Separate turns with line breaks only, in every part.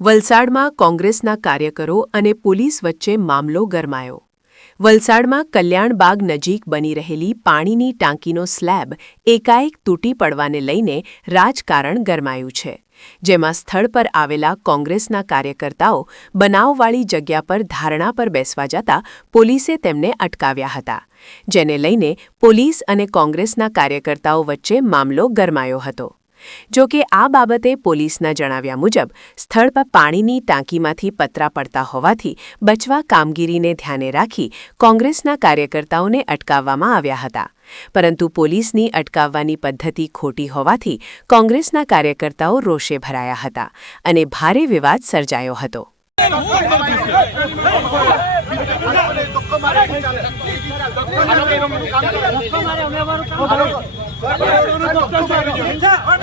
વલસાડમાં કોંગ્રેસના કાર્યકરો અને પોલીસ વચ્ચે મામલો ગરમાયો. વલસાડમાં કલ્યાણબાગ નજીક બની રહેલી પાણીની ટાંકીનો સ્લેબ એકાએક તૂટી પડવાને લઈને રાજકારણ ગરમાયું છે. જેમાં સ્થળ પર આવેલા કોંગ્રેસના કાર્યકર્તાઓ બનાવવાળી જગ્યા પર ધારણા પર બેસવા જતા પોલીસે તેમને અટકાવ્યા હતા. જેને લઈને પોલીસ અને કોંગ્રેસના કાર્યકર્તાઓ વચ્ચે મામલો ગરમાયો હતો. જો કે આ બાબતે પોલીસના જણાવ્યા મુજબ, સ્થળ પર પાણીની ટાંકીમાંથી પતરા પડતા હોવાથી બચવા કામગીરીને ધ્યાને રાખી કોંગ્રેસના કાર્યકર્તાઓને અટકાવવામાં આવ્યા હતા. પરંતુ પોલીસની અટકાવવાની પદ્ધતિ ખોટી હોવાથી કોંગ્રેસના કાર્યકર્તાઓ રોષે ભરાયા હતા અને ભારે વિવાદ સર્જાયો હતો.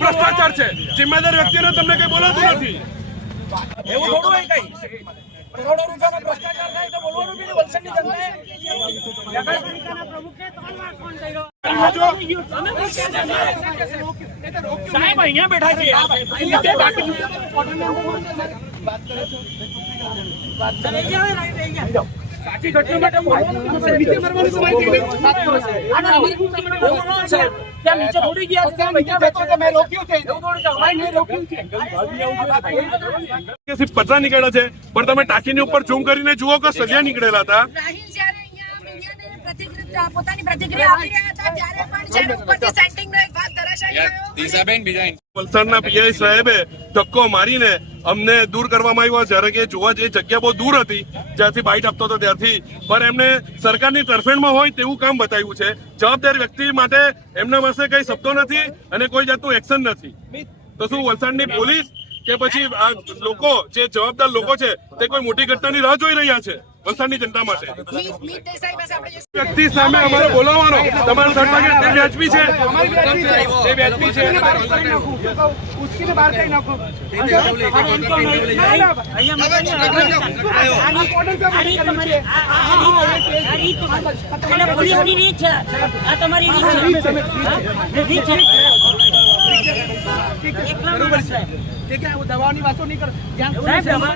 ભ્રષ્ટાચાર છે? જિમ્મેદાર વ્યક્તિને તમને કઈ બોલાતું નથી?
એવું થોડું હોય કઈ? કરોડો રૂપિયાનો ભ્રષ્ટાચાર થાય તો બોલવાનું બી નહીં વલસાડની જનતાએ. સાહેબ અહીંયા બેઠા છે યાર. નીચે બાકી સાચી ઘટના માટે બોલવાનું નથી. નીચે મરવાનું તો ભાઈ કઈ નહીં. આના અમારી તમને બોલવાનું છે? ત્યાં નીચે દોડી ગયા છે, અહીંયા બેઠો છે. એવું થોડું છે. અમારે નહીં રોક્યું છે.
કે સિર્ફ પતરા નીકળ્યા છે પણ તમે ટાંકીની ઉપર ઝૂમ કરીને જુઓ કે સળિયા નીકળેલા હતા
પોતાની પ્રતિક્રિયા આપી રહ્યા હતા ત્યારે પણ જ્યારે ઉપરથી સેન્ટિંગનો એક.
વલસાડના પીઆઈ સાહેબે ધક્કો મારીને અમને દૂર કરવામાં આવ્યા જ્યારે કે જોવા જે જગ્યા બહુ દૂર હતી, જ્યાંથી બાઇટ આપતો હતો ત્યાંથી. પણ એમને સરકારની તરફેણમાં હોય તેવું કામ બતાવ્યું છે. જવાબદાર વ્યક્તિ માટે એમના પાસે કઈ શબ્દો નથી અને કોઈ જાતનું એક્શન નથી. તો શું વલસાડની પોલીસ કે પછી આ લોકો, જે જવાબદાર લોકો છે, તે કોઈ મોટી ઘટનાની રાહ જોઈ રહ્યા છે? વલસાડની જનતા માટે. વ્યક્તિ સામે અમારે બોલાવવાનો તમારો સાથ તે વ્યાજબી છે તે વ્યાજબી છે
પોલીસની રીત છે આ તમારી રીત છે રીત છે
દવાની વાતો નહીં કરો જ્યાં